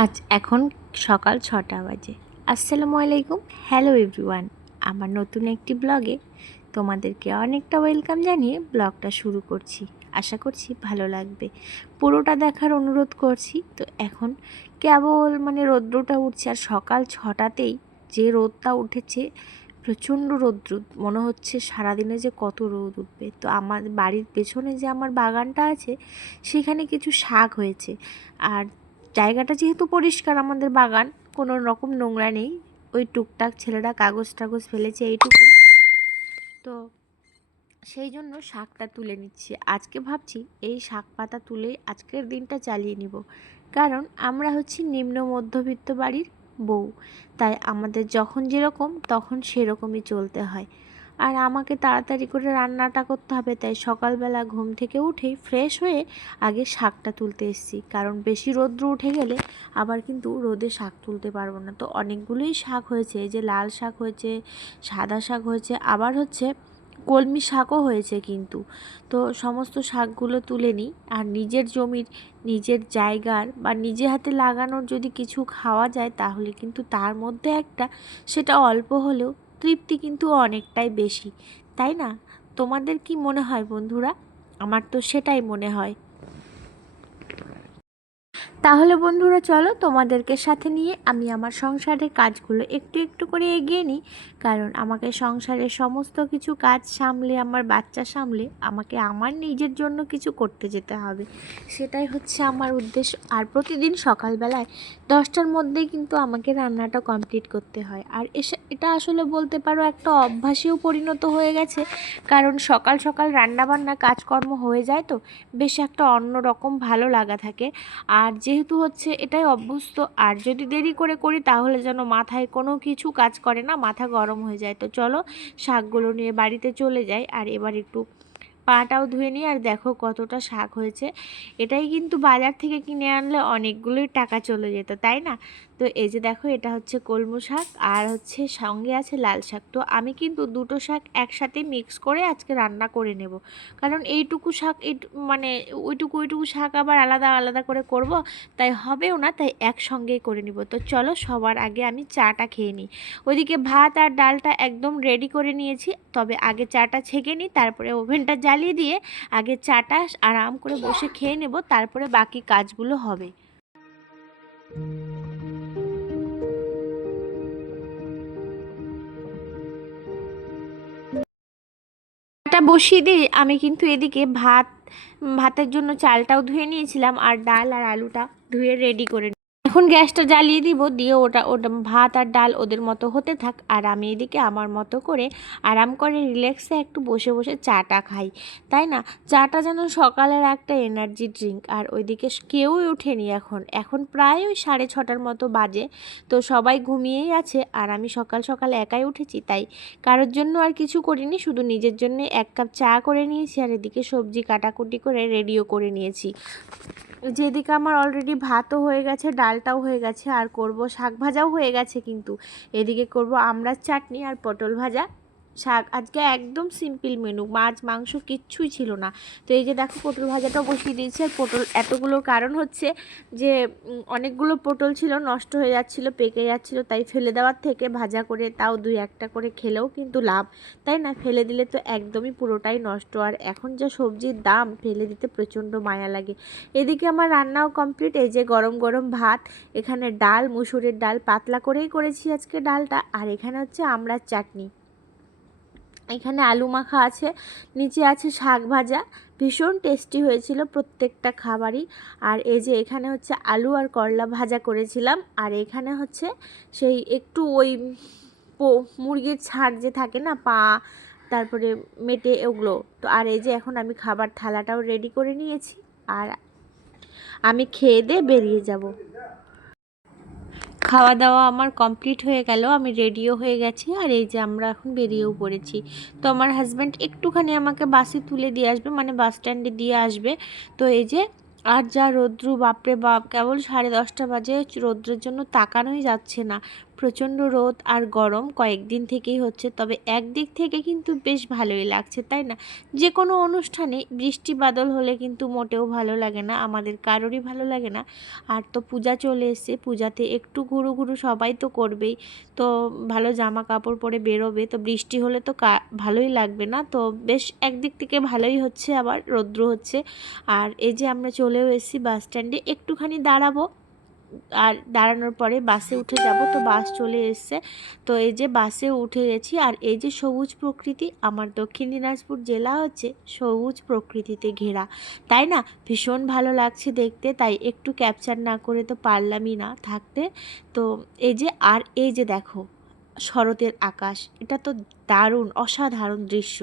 আজ এখন সকাল ৬টা বাজে। আসসালামু আলাইকুম, হ্যালো এভরিওয়ান। আমার নতুন একটি ব্লগে তোমাদেরকে অনেকটা ওয়েলকাম জানিয়ে ব্লগটা শুরু করছি। আশা করছি ভালো লাগবে, পুরোটা দেখার অনুরোধ করছি। তো এখন কেবল রৌদ্রটা উঠছে, আর সকাল 6টাতেই যে রোদটা উঠেছে, প্রচণ্ড রৌদ্র, মনে হচ্ছে সারাদিনে যে কত রোদ উঠবে। তো আমার বাড়ির পেছনে যে আমার বাগানটা আছে, সেখানে কিছু শাক হয়েছে। আর জায়গাটা যেহেতু পরিষ্কার, আমাদের বাগান, কোনো রকম নোংরা নেই, ওই টুকটাক ছেলেরা কাগজ টাগজ ফেলেছে এইটুকুই। তো সেই জন্য শাকটা তুলে নিচ্ছি। আজকে ভাবছি এই শাক পাতা তুলে আজকের দিনটা চালিয়ে নিব, কারণ আমরা হচ্ছি নিম্ন মধ্যবিত্ত বাড়ির বউ, তাই আমাদের যখন যেরকম তখন সেরকমই চলতে হয়। আর আমাকে তাড়াতাড়ি করে রান্নাটা করতে হবে, তাই সকালবেলা ঘুম থেকে উঠেই ফ্রেশ হয়ে আগে শাকটা তুলতে এসেছি, কারণ বেশি রৌদ্র উঠে গেলে আবার কিন্তু রোদে শাক তুলতে পারবো না। তো অনেকগুলোই শাক হয়েছে, এই যে লাল শাক হয়েছে, সাদা শাক হয়েছে, আবার হচ্ছে কলমি শাকও হয়েছে কিন্তু। তো সমস্ত শাকগুলো তুলে নিই। আর নিজের জমির, নিজের জায়গার বা নিজে হাতে লাগানোর যদি কিছু খাওয়া যায়, তাহলে কিন্তু তার মধ্যে একটা, সেটা অল্প হলেও তৃপ্তি কিন্তু অনেকটাই বেশি, তাই না? তোমাদের কি মনে হয় বন্ধুরা? আমার তো সেটাই মনে হয়। তাহলে বন্ধুরা চলো, তোমাদেরকে সাথে নিয়ে আমি আমার সংসারের কাজগুলো একটু একটু করে এগিয়ে নিই, কারণ আমাকে সংসারের সমস্ত কিছু কাজ সামলে, আমার বাচ্চা সামলে, আমাকে আমার নিজের জন্য কিছু করতে যেতে হবে। সেটাই হচ্ছে আমার উদ্দেশ্য। আর প্রতিদিন সকালবেলায় 10টার মধ্যেই কিন্তু আমাকে রান্নাটা কমপ্লিট করতে হয়। আর এটা আসলে বলতে পারো একটা অভ্যাসেও পরিণত হয়ে গেছে, কারণ সকাল সকাল রান্নাবান্না কাজকর্ম হয়ে যায়, তো বেশ একটা অন্য রকম ভালো লাগা থাকে। আর যেহেতু হচ্ছে এটাই অভ্যস্ত, আর যদি দেরি করে করি তাহলে যেন মাথায় কোনো কিছু কাজ করে না, মাথা গরম হয়ে যায়। তো চলো শাকগুলো নিয়ে বাড়িতে চলে যাই। আর এবার একটু পাটাও ধুয়ে নিই। আর দেখো কতটা শাক হয়েছে, এটাই কিন্তু বাজার থেকে কিনে আনলে অনেকগুলোই টাকা চলে যেত, তাই না? তো এই যে দেখো, এটা হচ্ছে কলমু শাক, আর হচ্ছে সঙ্গে আছে লাল শাক। তো আমি কিন্তু দুটো শাক একসাথে মিক্স করে আজকে রান্না করে নেব, কারণ এইটুকু শাক ওইটুকু ওইটুকু শাক আবার আলাদা আলাদা করে করব, তাই হবেও না, তাই একসঙ্গেই করে নিব। তো চলো সবার আগে আমি চাটা খেয়ে নিই। ওইদিকে ভাত আর ডালটা একদম রেডি করে নিয়েছি, তবে আগে চাটা ছেঁকে নিই, তারপরে ওভেনটা জ্বালিয়ে দিয়ে আগে চাটা আরাম করে বসে খেয়ে নেব, তারপরে বাকি কাজগুলো হবে। চাটা বসিয়ে দিয়ে আমি কিন্তু এদিকে ভাতের জন্য চালটাও ধুয়ে নিয়েছিলাম, আর ডাল আর আলুটা ধুয়ে রেডি করে এখন গ্যাসটা জ্বালিয়ে দিব, দিয়ে ওটা ওটা ভাত আর ডাল ওদের মতো হতে থাক, আর আমি এদিকে আমার মতো করে আরাম করে রিল্যাক্সে একটু বসে বসে চাটা খাই, তাই না? চাটা যেন সকালের একটা এনার্জি ড্রিঙ্ক। আর ওইদিকে কেউই ওঠেনি, এখন এখন প্রায় ওই 6:30 মতো বাজে। তো সবাই ঘুমিয়েই আছে, আর আমি সকাল সকাল একাই উঠেছি, তাই কারোর জন্য আর কিছু করিনি, শুধু নিজের জন্য 1 কাপ চা করে নিয়েছি, আর এদিকে সবজি কাটাকুটি করে রেডিও করে নিয়েছি। যেদিকে আমার অলরেডি ভাতও হয়ে গেছে, ডালটাও হয়ে গেছে, আর করব শাক ভাজাও হয়ে গেছে, কিন্তু এদিকে করব আমড়ার চাটনি আর পটল ভাজা, শাক। আজকে একদম সিম্পল মেনু, মাছ মাংস কিচ্ছুই ছিল না। তো এই যে দেখো, পটল ভাজাটাও বসিয়ে দিয়েছি। আর পটল এতগুলোর কারণ হচ্ছে যে অনেকগুলো পটল ছিল, নষ্ট হয়ে যাচ্ছিলো, পেকে যাচ্ছিলো, তাই ফেলে দেওয়ার থেকে ভাজা করে তাও 2-1টা করে খেলেও কিন্তু লাভ, তাই না? ফেলে দিলে তো একদমই পুরোটাই নষ্ট। আর এখন যা সবজির দাম, ফেলে দিতে প্রচণ্ড মায়া লাগে। এদিকে আমার রান্নাও কমপ্লিট। এই যে গরম গরম ভাত, এখানে ডাল, মুসুরের ডাল, পাতলা করেই করেছি আজকে ডালটা, আর এখানে হচ্ছে আমড়ার চাটনি, এখানে আলু মাখা আছে, নিচে আছে শাক ভাজা। ভীষণ টেস্টি হয়েছিল প্রত্যেকটা খাবারই। আর এই যে এখানে হচ্ছে আলু আর করলা ভাজা করেছিলাম, আর এখানে হচ্ছে সেই একটু ওই মুরগির ছাড় যে থাকে না, পা, তারপরে মেটে, ওগুলো। তো আর এই যে এখন আমি খাবার থালাটাও রেডি করে নিয়েছি, আর আমি খেয়ে দিয়ে বেরিয়ে যাব। খাওয়া দাওয়া আমার কমপ্লিট হয়ে গেল, আমি রেডিও হয়ে গেছি, আর এই যে আমরা এখন বেরিয়েও পড়েছি। তো আমার হাজব্যান্ড একটুখানি আমাকে বাসে তুলে দিয়ে আসবে, বাস স্ট্যান্ডে দিয়ে আসবে। তো এই যে, আর যা রৌদ্র, বাপরে বাপ, কেবল 10:30 বাজে, রৌদ্রের জন্য তাকানোই যাচ্ছে না, প্রচণ্ড রোদ আর গরম কয়েকদিন থেকেই হচ্ছে, তবে একদিক থেকে কিন্তু বেশ ভালোই লাগছে, তাই না? যে কোনো অনুষ্ঠানে বৃষ্টি বাদল হলে কিন্তু মোটেও ভালো লাগে না, আমাদের কারোরই ভালো লাগে না। আর তো পূজা চলে এসছে, পূজাতে একটু ঘুরু ঘুরু সবাই তো করবেই, তো ভালো জামা কাপড় পরে বেরোবে, তো বৃষ্টি হলে তো ভালোই লাগবে না। তো বেশ একদিক থেকে ভালোই হচ্ছে, আবার রৌদ্র হচ্ছে। আর এই যে আমরা চলেও এসেছি বাস স্ট্যান্ডে, একটুখানি দাঁড়াবো, আর দাঁড়ানোর পরে বাসে উঠে যাব। তো বাস চলে এসছে, তো এই যে বাসে উঠে গেছি। আর এই যে সবুজ প্রকৃতি, আমার দক্ষিণ দিনাজপুর জেলা হচ্ছে সবুজ প্রকৃতিতে ঘেরা, তাই না? ভীষণ ভালো লাগছে দেখতে, তাই একটু ক্যাপচার না করে তো পারলামই না থাকতে। তো এই যে, আর এই যে দেখো শরতের আকাশ, এটা তো দারুণ অসাধারণ দৃশ্য,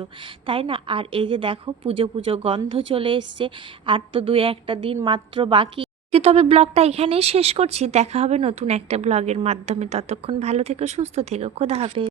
তাই না? আর এই যে দেখো পুজো পুজো গন্ধ চলে এসছে, আর তো 2-1 দিন মাত্র বাকি। তবে ব্লগটা এখানেই শেষ করছি, দেখা হবে নতুন একটা ব্লগের মাধ্যমে। ততক্ষণ ভালো থেকো, সুস্থ থেকো, খোদা হাফেজ।